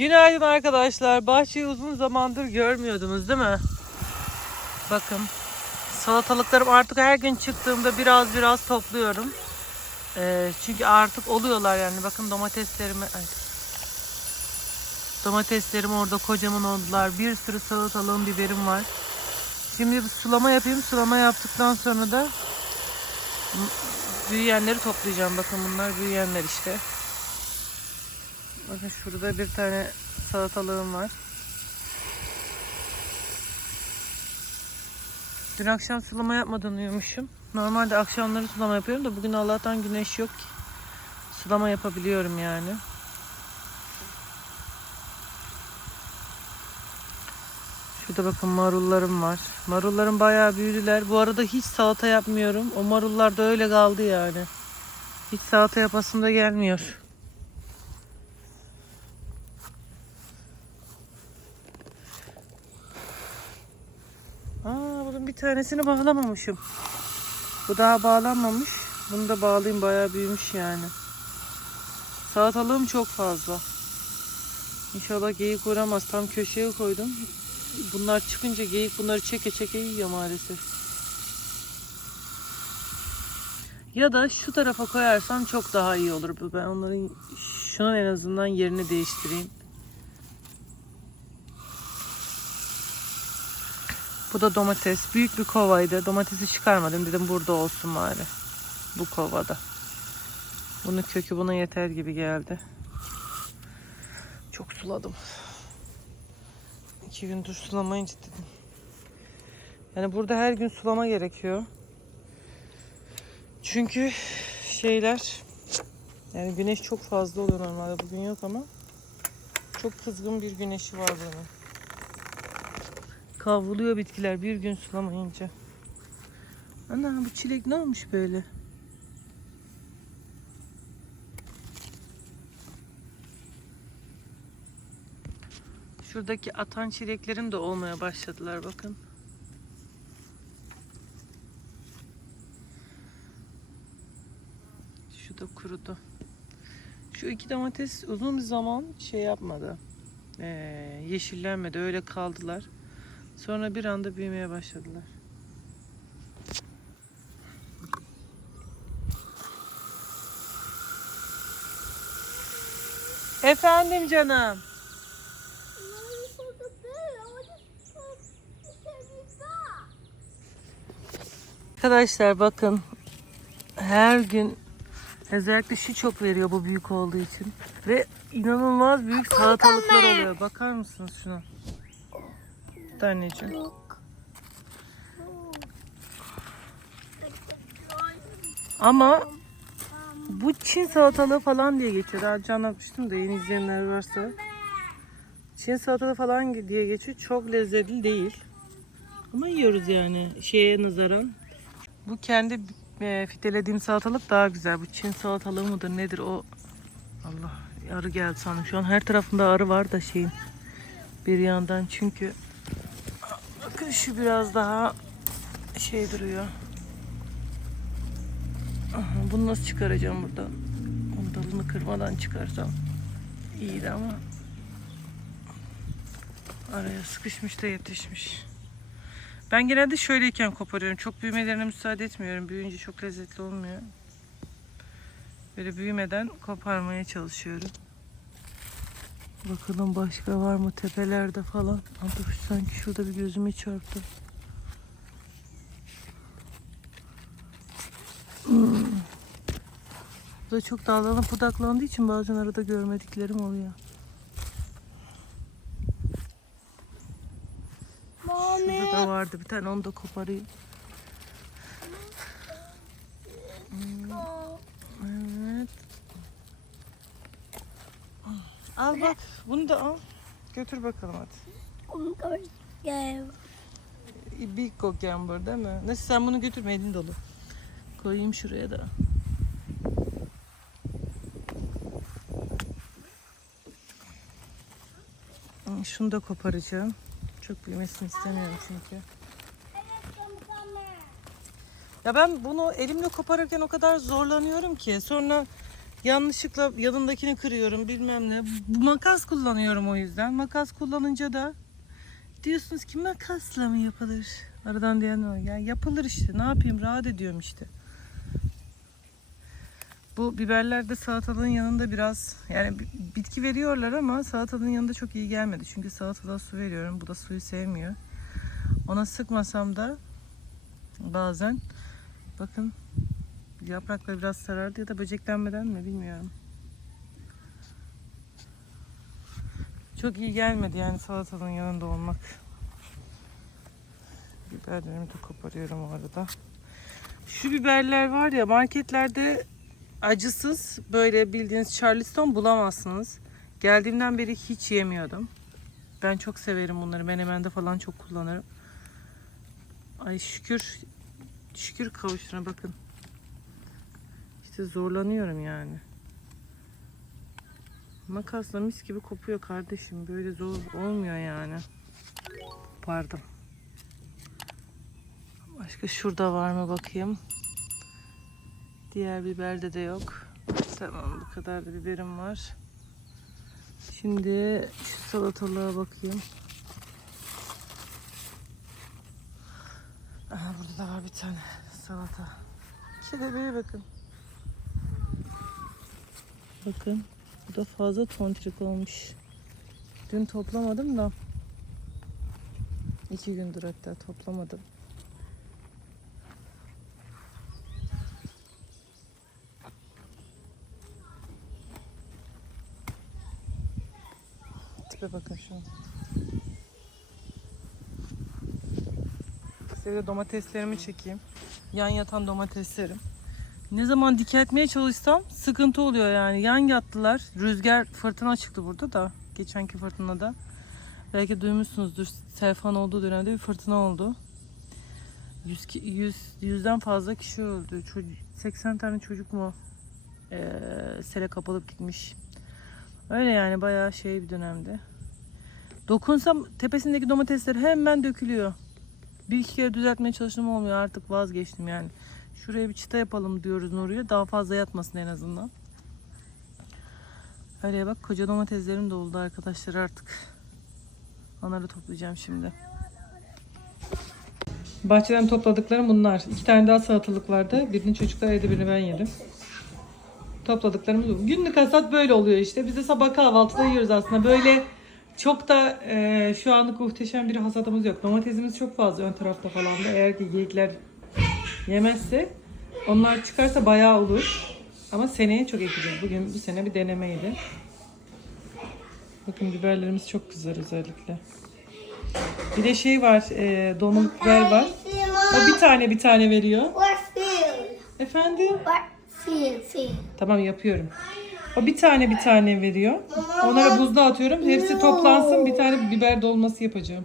Günaydın arkadaşlar. Bahçeyi uzun zamandır görmüyordunuz değil mi? Bakın. Salatalıklarım artık her gün çıktığımda biraz biraz topluyorum. Ee, çünkü artık oluyorlar yani. Bakın domateslerimi... Ay. Domateslerim orada kocaman oldular. Bir sürü salatalığım, biberim var. Şimdi bir sulama yapayım. Sulama yaptıktan sonra da büyüyenleri toplayacağım. Bakın bunlar büyüyenler işte. Bakın şurada bir tane salatalığım var. Dün akşam sulama yapmadan uyumuşum. Normalde akşamları sulama yapıyorum da bugün Allah'tan güneş yok ki. Sulama yapabiliyorum yani. Şurada bakın marullarım var. Marullarım bayağı büyüdüler. Bu arada hiç salata yapmıyorum. O marullar da öyle kaldı yani. Hiç salata yapasım da gelmiyor. Aa, bunun bir tanesini bağlamamışım. Bu daha bağlanmamış. Bunu da bağlayayım bayağı büyümüş yani. Salatalığım çok fazla. İnşallah geyik uğramaz. Tam köşeye koydum. Bunlar çıkınca geyik bunları çeke çeke yiyor maalesef. Ya da şu tarafa koyarsam çok daha iyi olur. Ben onların şunun en azından yerini değiştireyim. Bu da domates. Büyük bir kovaydı. Domatesi çıkarmadım. Dedim burada olsun bari. Bu kovada. Bunun kökü buna yeter gibi geldi. Çok suladım. İki gündür sulamayınca dedim. Yani burada her gün sulama gerekiyor. Çünkü şeyler yani güneş çok fazla oluyor normalde. Bugün yok ama çok kızgın bir güneşi var bunun. Kavruluyor bitkiler bir gün sulamayınca. Ana bu çilek ne olmuş böyle? Şuradaki atan çileklerim de olmaya başladılar bakın. Şu da kurudu. Şu iki domates uzun bir zaman şey yapmadı. Ee, yeşillenmedi öyle kaldılar. Sonra bir anda büyümeye başladılar. Efendim canım. Arkadaşlar bakın her gün özellikle şu çok veriyor bu büyük olduğu için ve inanılmaz büyük salatalıklar oluyor. Bakar mısınız şuna? Anneciğim. Ama bu Çin salatalığı falan diye geçiyor. Daha önce anlatmıştım da yeni izleyenler varsa. Çin salatalığı falan diye geçiyor. Çok lezzetli değil. Ama yiyoruz yani şeye nazaran. Bu kendi e, fitelediğim salatalık daha güzel. Bu Çin salatalığı mıdır nedir o? Allah arı geldi sandım. Şu an her tarafında arı var da şeyin bir yandan çünkü bakın şu biraz daha şey duruyor. Aha, bunu nasıl çıkaracağım buradan? Bunun dalını kırmadan çıkarsam iyiydi ama araya sıkışmış da yetişmiş. Ben genelde şöyleyken koparıyorum. Çok büyümelerine müsaade etmiyorum. Büyüyünce çok lezzetli olmuyor. Böyle büyümeden koparmaya çalışıyorum. Bakalım başka var mı tepelerde falan. Dur sanki şurada bir gözüme çarptı. Hmm. Bu da çok dallanıp budaklandığı için bazen arada görmediklerim oluyor. Şurada da vardı bir tane onu da koparayım. Al bak bunu da al. Götür bakalım hadi. Big Gokember değil mi? Neyse sen bunu götürme elin dolu. Koyayım şuraya da. Hmm, Şunu da koparacağım. Çok büyümesini istemiyorum çünkü. Ya ben bunu elimle koparırken o kadar zorlanıyorum ki sonra Yanlışlıkla yanındakini kırıyorum bilmem ne. Bu makas kullanıyorum o yüzden. Makas kullanınca da diyorsunuz ki makasla mı yapılır? Aradan diyen o. Ya yapılır işte. Ne yapayım? Rahat ediyorum işte. Bu biberler de salatalığın yanında biraz yani bi- bitki veriyorlar ama salatalığın yanında çok iyi gelmedi. Çünkü salatalığa su veriyorum. Bu da suyu sevmiyor. Ona sıkmasam da bazen bakın yaprakları biraz sarardı ya da böceklenmeden mi bilmiyorum. Çok iyi gelmedi yani salatalığın yanında olmak. Biberlerimi de koparıyorum arada. Şu biberler var ya marketlerde acısız böyle bildiğiniz Charleston bulamazsınız. Geldiğimden beri hiç yemiyordum. Ben çok severim bunları. Menemende falan çok kullanırım. Ay şükür şükür kavuşuna bakın. İşte zorlanıyorum yani. Makasla mis gibi kopuyor kardeşim. Böyle zor olmuyor yani. Pardon. Başka şurada var mı bakayım. Diğer biberde de yok. Tamam bu kadar da biberim var. Şimdi şu salatalığa bakayım. Aha, burada da var bir tane salata. Kelebeğe bakın. Bakın. Bu da fazla tontrik olmuş. Dün toplamadım da. iki gündür hatta toplamadım. Tipe bakın şuna. Size de domateslerimi çekeyim. Yan yatan domateslerim. Ne zaman dikeltmeye çalışsam sıkıntı oluyor yani. Yan yattılar. Rüzgar fırtına çıktı burada da. Geçenki fırtınada. Belki duymuşsunuzdur. Selfan olduğu dönemde bir fırtına oldu. 100, ki- 100 yüzden fazla kişi öldü. Çocuk, 80 tane çocuk mu eee sele kapalıp gitmiş. Öyle yani bayağı şey bir dönemde. Dokunsam tepesindeki domatesler hemen dökülüyor. Bir iki kere düzeltmeye çalıştım olmuyor artık vazgeçtim yani. Şuraya bir çıta yapalım diyoruz Nuriye. Daha fazla yatmasın en azından. Öyle bak koca domateslerim de oldu arkadaşlar artık. Onları toplayacağım şimdi. Bahçeden topladıklarım bunlar. İki tane daha salatalık vardı. Birini çocuklar yedi, birini ben yedim. Topladıklarımız bu. Günlük hasat böyle oluyor işte. Biz de sabah kahvaltıda yiyoruz aslında. Böyle çok da e, şu anlık muhteşem bir hasatımız yok. Domatesimiz çok fazla ön tarafta falan da. Eğer ki geyikler yemezse onlar çıkarsa bayağı olur. Ama seneye çok ekeceğiz. Bugün bu sene bir denemeydi. Bakın biberlerimiz çok güzel özellikle. Bir de şey var, e, donuk biber var. O bir tane bir tane veriyor. Efendim? Tamam yapıyorum. O bir tane bir tane veriyor. Onlara buzluğa atıyorum. Hepsi toplansın. Bir tane biber dolması yapacağım.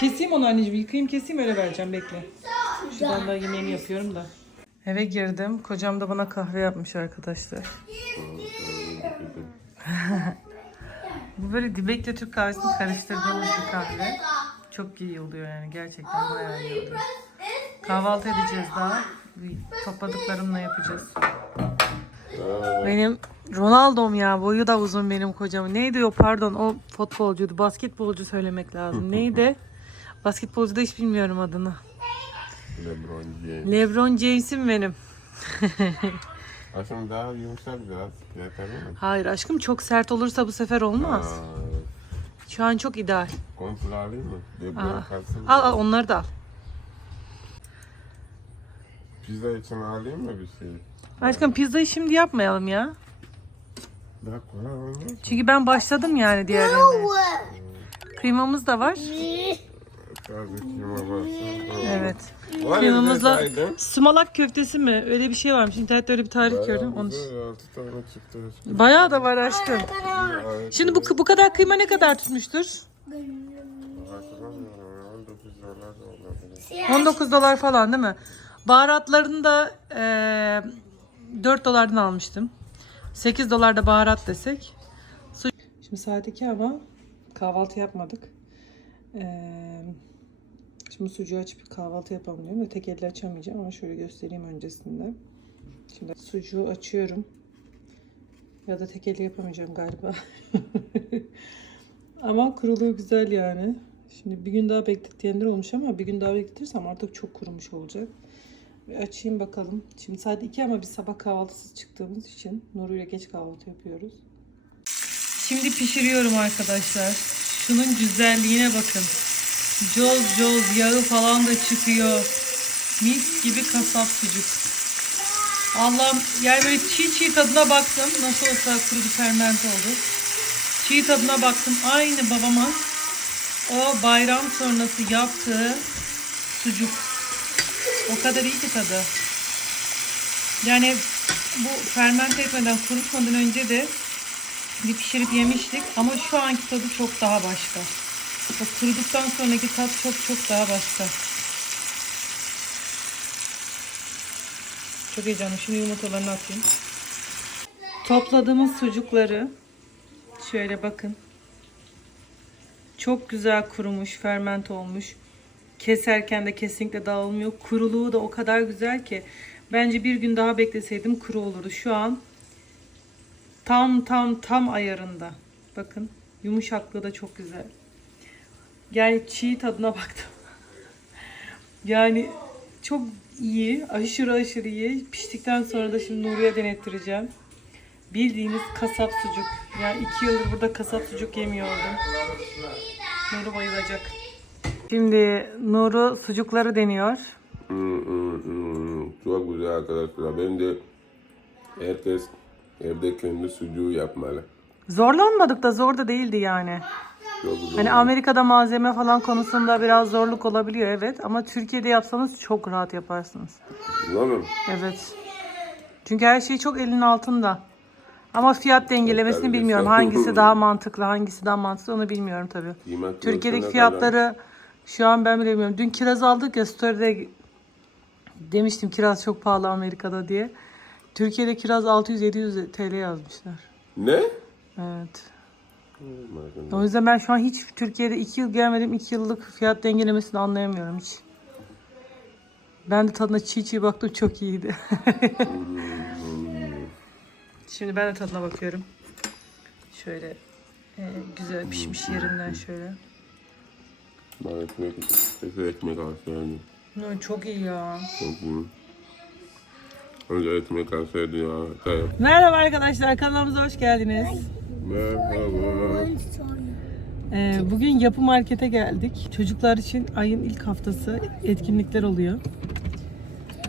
Keseyim onu anneciğim. Yıkayayım keseyim öyle vereceğim. Bekle. Şuradan da yemeğimi yapıyorum da. Eve girdim. Kocam da bana kahve yapmış arkadaşlar. Bu böyle dibekle Türk kahvesini karıştırdığımız bir kahve. Çok iyi oluyor yani. Gerçekten bayağı iyi oluyor. Kahvaltı edeceğiz daha. Topladıklarımla yapacağız. Benim Ronaldo'm ya. Boyu da uzun benim kocam. Neydi o pardon o futbolcuydu. Basketbolcu söylemek lazım. Neydi? Basketbolcu da hiç bilmiyorum adını. LeBron James. Lebron James'im benim. Aslında daha yumuşak biraz. Yeterli mi? Hayır aşkım çok sert olursa bu sefer olmaz. Aa, Şu an çok ideal. komple alayım mı? LeBron Aa. kalsın mı? Al al onları da al. Pizza için alayım mı bir şey? Aşkım pizzayı şimdi yapmayalım ya. Daha kolay olmaz. Çünkü ben başladım yani diğerlerine. Kıymamız da var. Evet. Evde saydım. sumalak köftesi mi? Öyle bir şey varmış. İnternette öyle bir tarif gördüm. Onu... Bayağı da var aşkım. Şimdi bu bu kadar kıyma ne kadar tutmuştur? Hatırlamıyorum ya. 19 dolar da olabilir. 19 dolar falan değil mi? Baharatlarını da eee 4 dolardan almıştım. 8 dolar da baharat desek. Şimdi saat 2 ama kahvaltı yapmadık. Eee, şimdi sucuğu açıp kahvaltı yapalım diyorum da tek elle açamayacağım ama şöyle göstereyim öncesinde. Şimdi sucuğu açıyorum. Ya da tek elle yapamayacağım galiba. ama kuruluğu güzel yani. Şimdi bir gün daha beklet diyenler olmuş ama bir gün daha bekletirsem artık çok kurumuş olacak. Bir açayım bakalım. Şimdi saat 2 ama biz sabah kahvaltısız çıktığımız için Nuruyla geç kahvaltı yapıyoruz. Şimdi pişiriyorum arkadaşlar. Şunun güzelliğine bakın. Coz coz yağı falan da çıkıyor. Mis gibi kasap sucuk. Allah'ım yani böyle çiğ çiğ tadına baktım. Nasıl olsa kuru bir ferment oldu. Çiğ tadına baktım. Aynı babamın o bayram sonrası yaptığı sucuk. O kadar iyi ki tadı. Yani bu fermente etmeden kurutmadan önce de bir pişirip yemiştik ama şu anki tadı çok daha başka. O kuruduktan sonraki tat çok çok daha başka. Çok heyecanlı. Şimdi yumurtalarını atayım. Topladığımız sucukları şöyle bakın. Çok güzel kurumuş, ferment olmuş. Keserken de kesinlikle dağılmıyor. Kuruluğu da o kadar güzel ki. Bence bir gün daha bekleseydim kuru olurdu. Şu an tam tam tam ayarında. Bakın yumuşaklığı da çok güzel. Yani çiğ tadına baktım. yani çok iyi, aşırı aşırı iyi. Piştikten sonra da şimdi Nuriye denettireceğim. Bildiğiniz kasap sucuk. Yani iki yıldır burada kasap sucuk yemiyordum. Nuru bayılacak. Şimdi Nuru sucukları deniyor. Hmm, hmm, hmm. Çok güzel arkadaşlar. Bence herkes evde kendi sucuğu yapmalı. Zorlanmadık da zor da değildi yani. Hani Amerika'da malzeme falan konusunda biraz zorluk olabiliyor evet ama Türkiye'de yapsanız çok rahat yaparsınız. Mi? Evet. Çünkü her şey çok elin altında. Ama fiyat dengelemesini bilmiyorum. Hangisi daha mantıklı, hangisi daha mantıklı onu bilmiyorum tabii. Yemek Türkiye'deki fiyatları şu an ben bilemiyorum. Dün kiraz aldık ya story'de demiştim kiraz çok pahalı Amerika'da diye. Türkiye'de kiraz 600-700 TL yazmışlar. Ne? Evet. O yüzden ben şu an hiç Türkiye'de 2 yıl gelmedim. 2 yıllık fiyat dengelemesini anlayamıyorum hiç. Ben de tadına çiğ çiğ baktım çok iyiydi. Şimdi ben de tadına bakıyorum. Şöyle e, güzel pişmiş yerinden şöyle. Bana ekmek, ekmek alsaydın. No, çok iyi ya. Çok iyi. Önce ekmek alsaydın ya. Merhaba arkadaşlar kanalımıza hoş geldiniz. Merhaba. Ee, bugün yapı markete geldik. Çocuklar için ayın ilk haftası etkinlikler oluyor.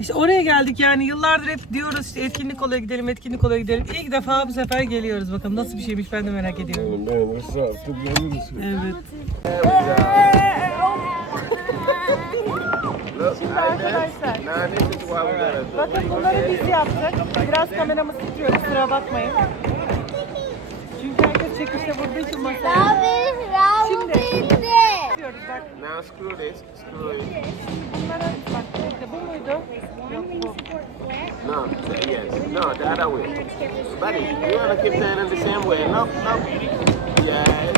İşte oraya geldik yani yıllardır hep diyoruz işte etkinlik olaya gidelim, etkinlik olaya gidelim. İlk defa bu sefer geliyoruz bakalım nasıl bir şeymiş ben de merak ediyorum. Oğlum ben nasıl artık görürüz. Evet. Şimdi arkadaşlar. Bakın bunları biz yaptık. Biraz kameramız titriyor kusura bakmayın. Çünkü herkes çekişte vurduğu masaya. Ravi, Ravi bindi. Now screw this, screw it. Bunlara bak bu muydu? Yok bu. No, yes. No, the other way. Buddy, you wanna keep turning the same way. No, no. Yes.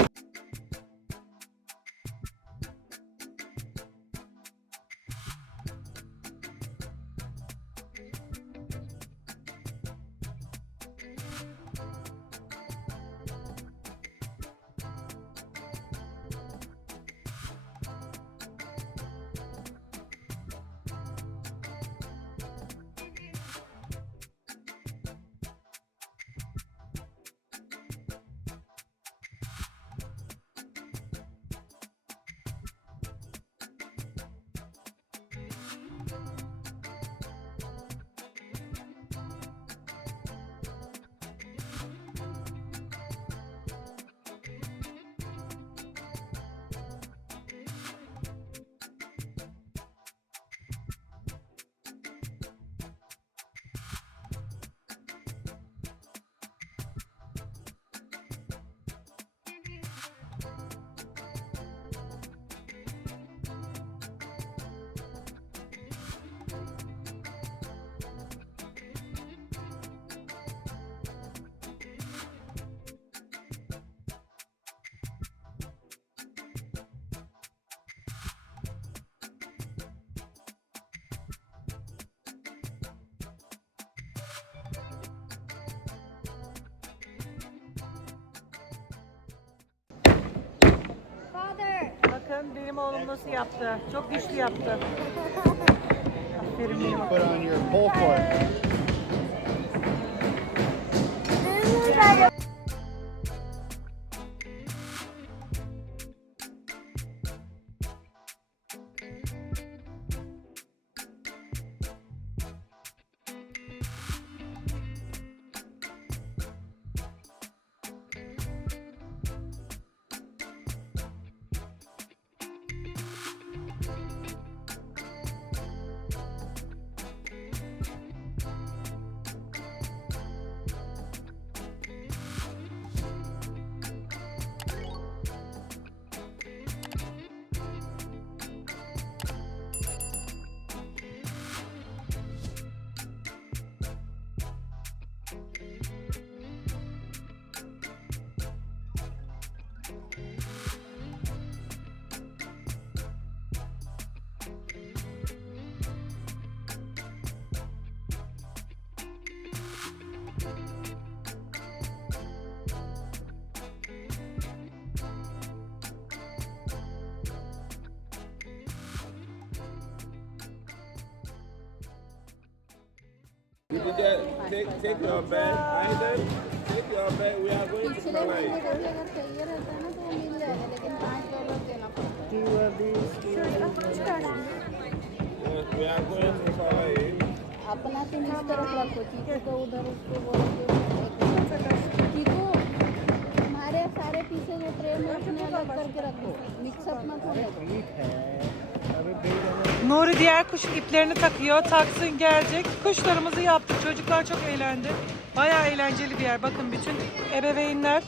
Bakın benim oğlum nasıl yaptı. Çok güçlü yaptı. Aferin benim. Put on your pull cord. Did you just take, take your bag, either take your bag. We are going to Palai. Do you have these? We are going to Palai. अपना तुम इस तरफ़ रखो चीकू को उधर उसको बोलो चीकू हमारे सारे पीछे जो ट्रेन में अपने अलग करके रखो मिक्सअप मत होने Nuri diğer kuşun iplerini takıyor. Taksın gelecek. Kuşlarımızı yaptık. Çocuklar çok eğlendi. Bayağı eğlenceli bir yer. Bakın bütün ebeveynler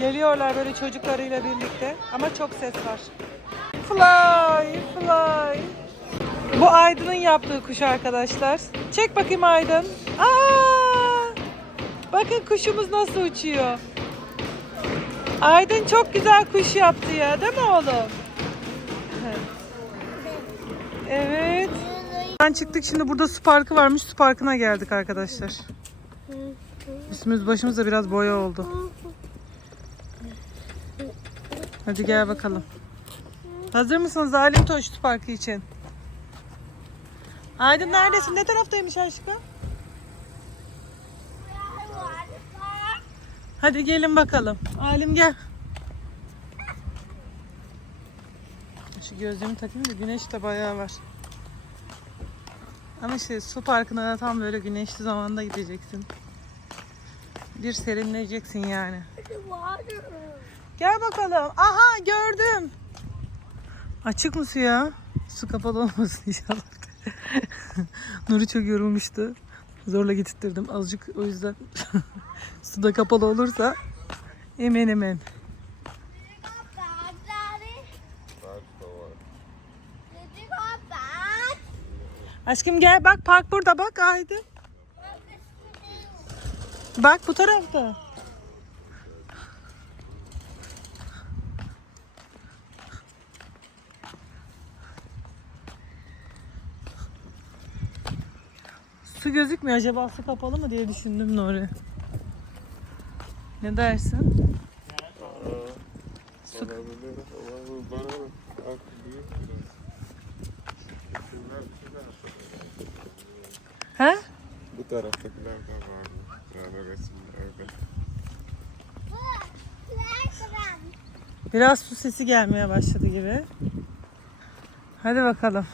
geliyorlar böyle çocuklarıyla birlikte. Ama çok ses var. Fly, fly. Bu Aydın'ın yaptığı kuş arkadaşlar. Çek bakayım Aydın. Aa! Bakın kuşumuz nasıl uçuyor. Aydın çok güzel kuş yaptı ya, değil mi oğlum? Evet. Ben çıktık şimdi burada su parkı varmış. Su parkına geldik arkadaşlar. Üstümüz başımız da biraz boya oldu. Hadi gel bakalım. Hazır mısınız Alim Toş su parkı için? Aydın neredesin? Ne taraftaymış aşkım? Hadi gelin bakalım. Alim gel. Şu gözlüğümü takayım da güneş de bayağı var. Ama şey su parkına da tam böyle güneşli zamanda gideceksin. Bir serinleyeceksin yani. Gel bakalım. Aha gördüm. Açık mı su ya? Su kapalı olmasın inşallah. Nuri çok yorulmuştu. Zorla getirttirdim azıcık o yüzden. Suda kapalı olursa emin emin. Aşkım gel bak park burada bak Aydın. Bak bu tarafta. Su gözükmüyor acaba su kapalı mı diye düşündüm Nuri. Ne dersin? Su... He? Bu taraftakiler de vardı. Yani resimlerde. Biraz su sesi gelmeye başladı gibi. Hadi bakalım.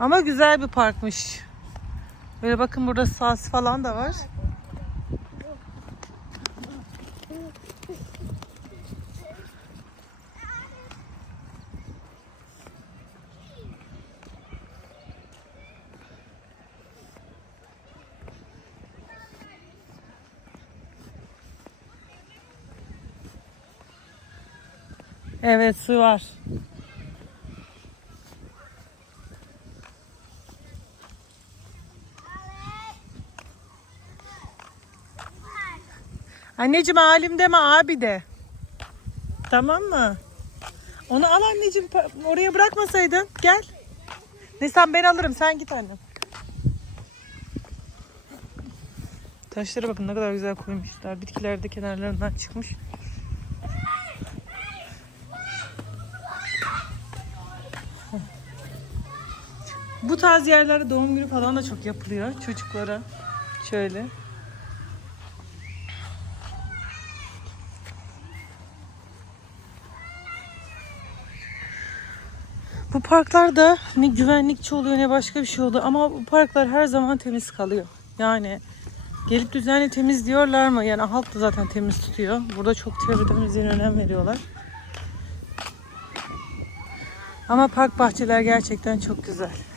Ama güzel bir parkmış. Böyle bakın burada sahası falan da var. Evet su var. Anneciğim alim deme abi de. Tamam mı? Onu al anneciğim oraya bırakmasaydın. Gel. Nisan ben alırım sen git annem. Taşlara bakın ne kadar güzel koymuşlar. Bitkiler de kenarlarından çıkmış. Tarz yerlerde doğum günü falan da çok yapılıyor çocuklara. Şöyle. Bu parklarda ne güvenlikçi oluyor ne başka bir şey oluyor ama bu parklar her zaman temiz kalıyor. Yani gelip düzenli temiz diyorlar mı? Yani halk da zaten temiz tutuyor. Burada çok çevre temizliğine önem veriyorlar. Ama park bahçeler gerçekten çok güzel.